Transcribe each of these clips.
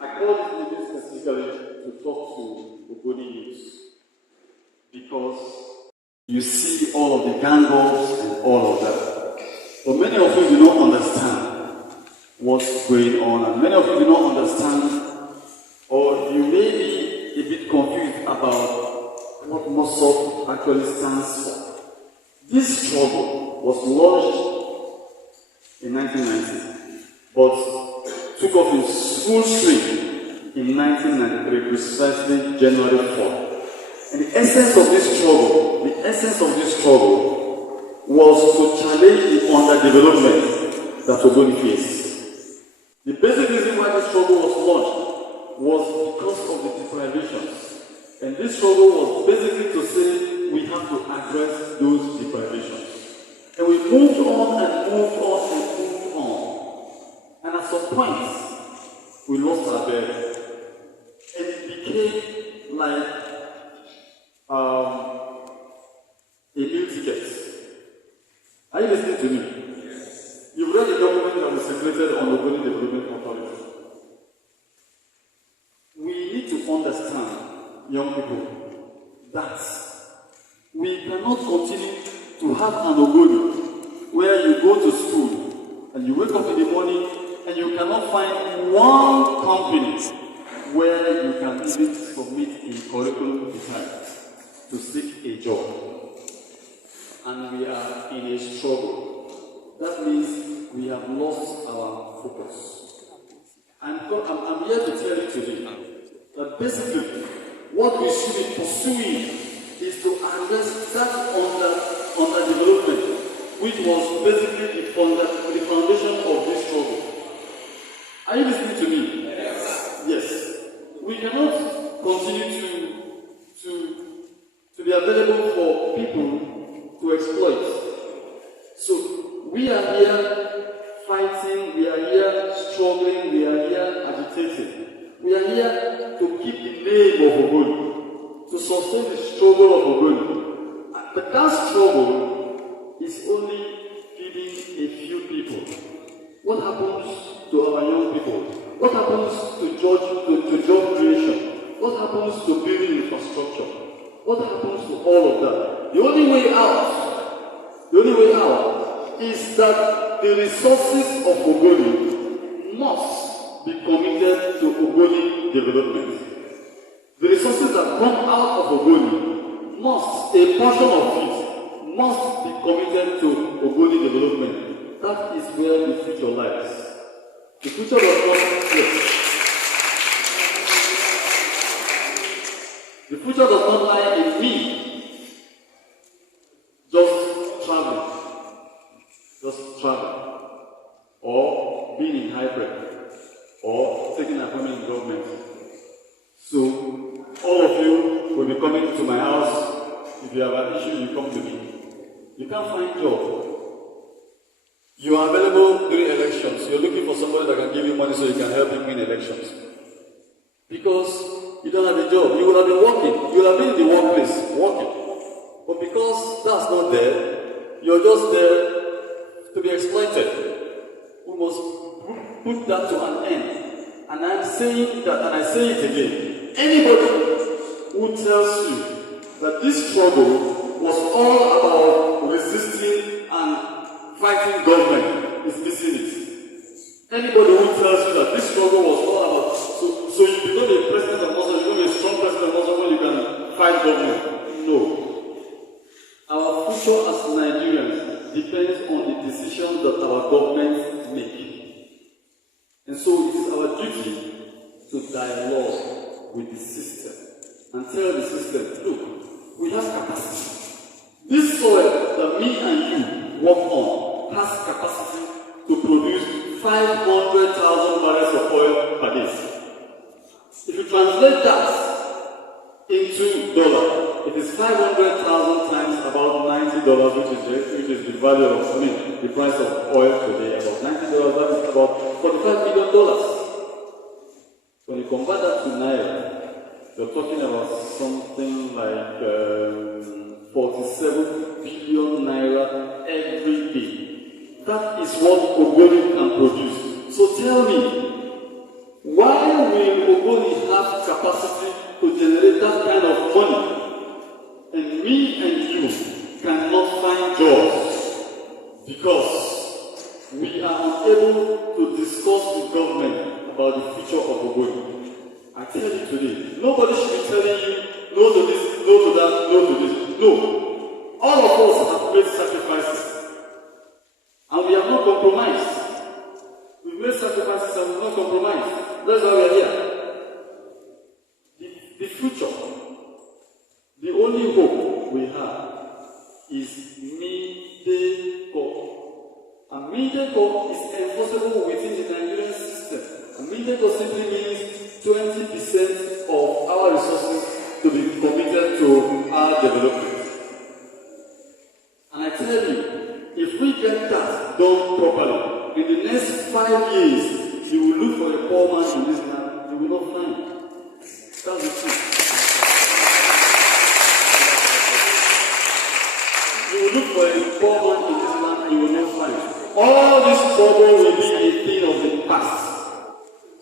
I called this meeting specifically to talk to Ogoni youth because you see all of the gang ups and all of that. But many of you do not understand what's going on, and many of you do not understand, or you may be a bit confused about what MOSOP actually stands for. This struggle was launched in 1990, but took off in full swing in 1993, precisely January 4th. And the essence of this struggle was to challenge the underdevelopment that Ogoni faced. The basic reason why this struggle was launched was because of the deprivations. And this struggle was basically to say we have to address those deprivations. And we moved on and moved on and moved on. And at some point, we lost our bearings. And it became like a meal ticket. Are you listening to me? Yes. You've read the document that was circulated on the Ogoni Development Authority. We need to understand, young people, that we cannot continue to have an Ogoni where you go to school and you wake up in the morning and you cannot find one company where you can even submit a curriculum design to seek a job. And we are in a struggle. That means we have lost our focus. I'm here to tell you today that basically what we should be pursuing is to address that underdevelopment, which was basically the foundation of this struggle. Are you listening to me? Yes. Yes. We cannot continue to be available for people to exploit. So we are here fighting, we are here struggling, we are here agitating. We are here to keep the name of Ogoni, to sustain the struggle of Ogoni. But that struggle is only feeding a few people. What happens to our young people? What happens to job creation? What happens to building infrastructure? What happens to all of that? The only way out is that the resources of Ogoni must be committed to Ogoni development. The resources that come out of Ogoni a portion of it must be committed to Ogoni development. That is where the future lies. The future does not, yes. The future does not lie in me just traveling, or being in hybrid, or taking an appointment in government. So, all of you will be coming to my house. If you have an issue, you come to me. You can't find a job. You are available during elections. You're looking for somebody that can give you money so you can help him win elections. Because you don't have a job. You will have been working. You will have been in the workplace working. But because that's not there, you're just there to be exploited. We must put that to an end. And I'm saying that, and I say it again. Anybody who tells you that this struggle was all about resisting and fighting government is missing it. Anybody who tells you that this struggle was all about, so you become a president of MOSOP, you become a strong president of MOSOP when you can fight government. No. Our future as Nigerians depends on the decisions that our governments make. And so it is our duty to dialogue with the system and tell the system, look, we have capacity. This soil that me and you work on has capacity to produce 500,000 barrels of oil per day. If you translate that into dollar, it is 500,000 times about $90, which is the value of, the price of oil today, about $90, that is about $45 million. When you convert that to Naira, you're talking about something like 47 billion Naira every day. That is what Ogoni can produce. So tell me, why will Ogoni have capacity to generate that kind of money? And me and you cannot find jobs because we are unable to discuss with government about the future of Ogoni. I tell you today, nobody should be telling you no to this, no to that, no to this. No. All of us have made sacrifices. And we have not compromised. We've made sacrifices and we've not compromised. That's why we are here. The future, the only hope we have is Mide-ko. And Mide-ko is enforceable within the Nigerian system. And Mide-ko simply means 20% of our resources to be committed to our development. And I tell you, if we get that done properly, in the next 5 years, you will look for a poor man in this land, you will not find. That's the truth. You will look for a poor man in this land, and you will not find. All this trouble will be a thing of the past.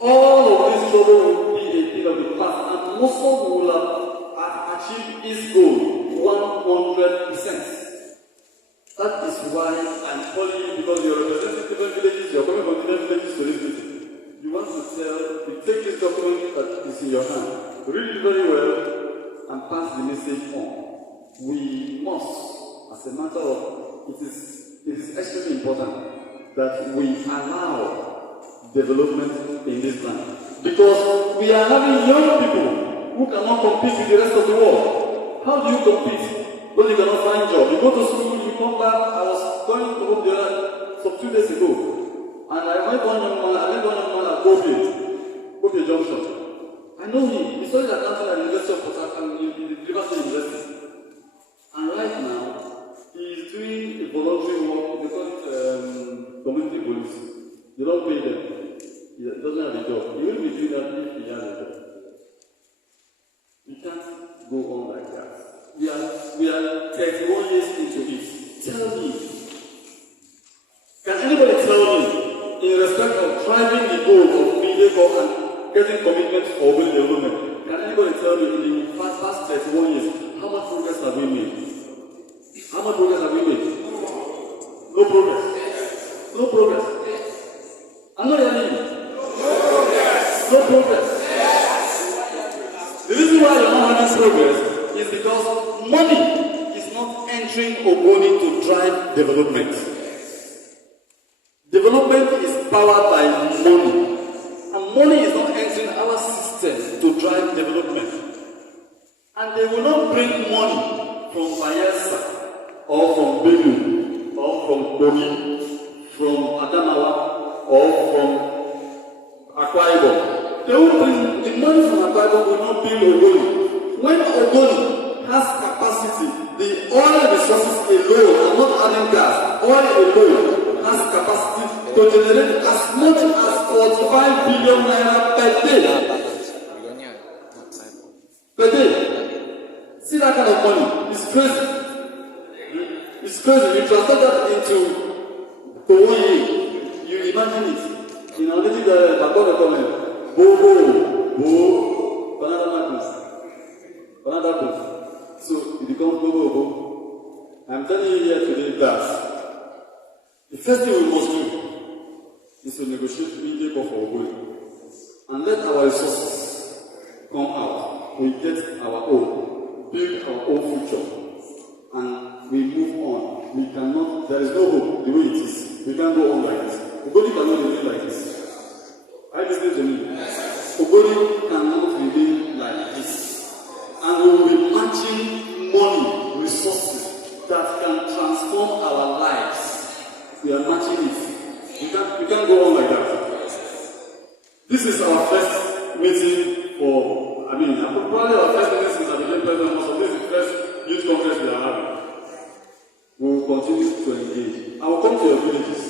All of this trouble will be a thing of the past, and MOSOP will have achieved its goal 100%. That is why I'm calling you, because you're representing different villages, you're coming from different villages to this meeting. You want to you take this document that is in your hand, read it very well, and pass the message on. We must, as a matter of, it is extremely important that we allow development in this land. Because we are having young people who cannot compete with the rest of the world. How do you compete when you cannot find a job? You go to school, you come back. I was going to home the other 2 days ago, and I met one young man at Bori-Ogoni Junction. I know him. He studied accounting at the University of Port Harcourt and in the University. And right now, he is doing a voluntary work. They call it community police. They don't pay them. He doesn't have a job. He will be doing that if he has a job. We can't go on like that. We are 31 years into it. Tell me, can anybody tell me, in respect of driving the goal of Mide-ko and getting commitment for urban development, can anybody tell me in the past 31 years, how much progress have we made? How much progress have we made? No progress. No progress. I'm not hearing you. No progress. The reason why you're not having progress is because money is not entering Ogoni to drive development. Development is powered by money. And money is not entering our system to drive development. And they will not bring money from Bayelsa, or from Benue, or from Kogi, from Adamawa, or from Akwa Ibom. They will bring the money from Akwa Ibom will not build Ogoni. When Ogoni has capacity, the oil resources alone, I'm not adding gas, oil alone has capacity to generate as much as 45 billion naira per day. Per day. See that kind of money? It's crazy. It's crazy. You translate that into 1 year. You imagine it. You know, this is the comment. Banana madness. Banana madness. So it becomes go. I'm telling you here today that the first thing we must do is to negotiate Mide-ko for Ogoni and let our resources come out. We get our own, build our own future, and we move on. We cannot, there is no hope the way it is. We can't go on like this. Ogoni cannot remain like this. Are you listening to me? Ogoni cannot remain like this. And we will be matching money, resources that can transform our lives. We are matching it. We can't go on like that. This is our first meeting for, probably our first meeting since I became president. So this is the first youth congress we are having. We will continue to engage. I will come to your villages.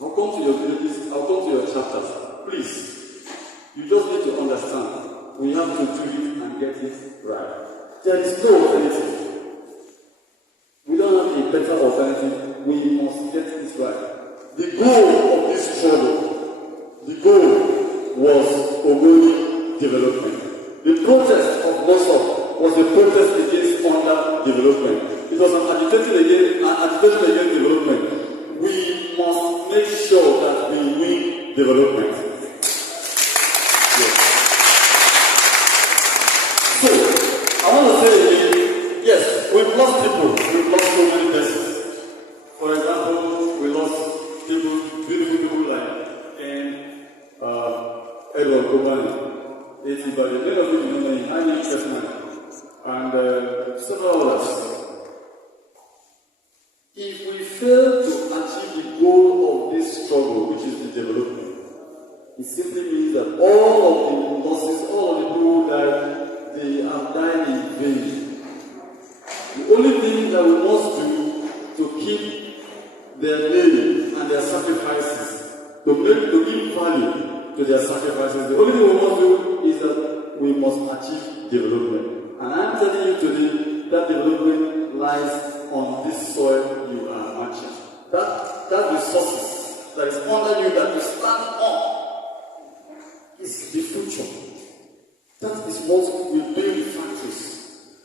I'll come to your villages. I'll come to your chapters. Please, you just need to understand. We have to do it and get it right. There is no alternative. We don't have a better alternative. We must get this right. The goal of this struggle, the goal was Ogoni development. The protest of MOSOP was a protest against underdevelopment. It was an agitation against development. We must make sure that we win development. Yes. So, I want to say again, yes, we've lost people. We've lost so many persons. For example, we lost people, beautiful people like Edward Ogoni, but the name of it, you know, I need personally, and several others. If we fail to achieve the goal of this struggle, which is the development, it simply means that all of the losses, all of the people who died, they have died in vain. The only thing that we must do to keep their name and their sacrifices, to give value to their sacrifices, the only thing we must do is that we must achieve development. And I'm telling you today that development lies on this soil you are marching. That resources that is under you, that you stand on, is the future. That is what will build the factories.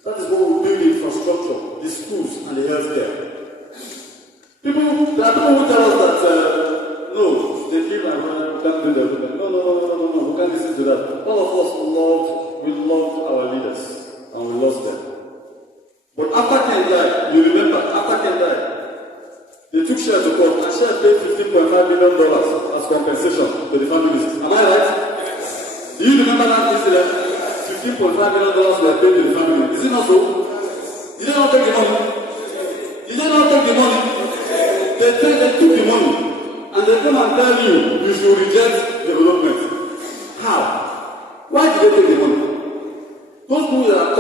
That is what will build the infrastructure, the schools, and the healthcare. There are people who tell us that, no, they feel like we can't do that. No, we can't listen to that. All of us loved our leaders, and we lost them. But after Ken died, you remember, after Ken died, they took Share to court, and Share paid $15.5 million as compensation to the families. Am I right? Do you remember that incident? $15.5 million were paid to the family. Is it not so? Did they not take the money? Did they not take the money? They took the money, and they come and tell you should reject development. How? Why did they take the money? Those people that are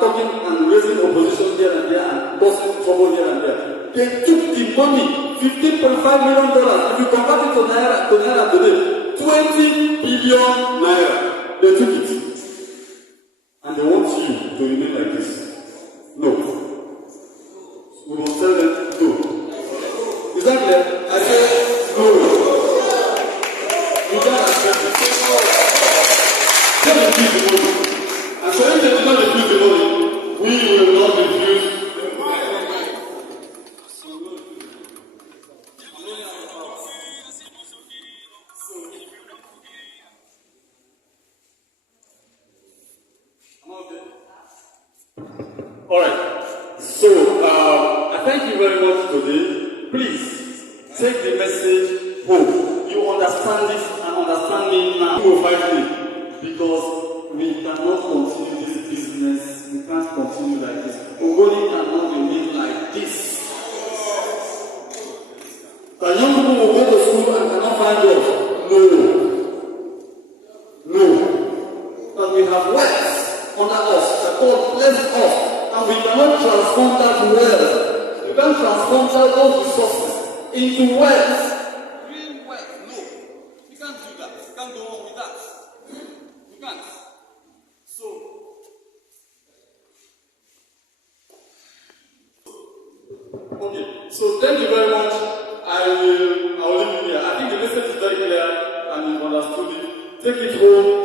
talking and raising opposition here and there and causing trouble here and there, they took the money, $15.5 million. If you convert it to Naira today, 20 billion Naira. They took it. And they want you to remain like this. No. We must tell them no. Is that clear? I say no. You can't accept it. Tell them keep the money. And so if they do not refuse the money, we will not refuse. Alright, so I thank you very much today. Please take the message home. You understand this and understand me now. Provide me, because we cannot continue this business. We can't continue like this. Ogoni cannot remain like this. The young people will go to school and cannot find us. No. But we have wealth under us. The God bless us. And we cannot transform that wealth. We can't transform those resources into wealth. Real wealth. No. We can't do that. We can't go on with that. We can't. So thank you very much. I will leave it here. I think the message is very clear and you understood it. Take it home.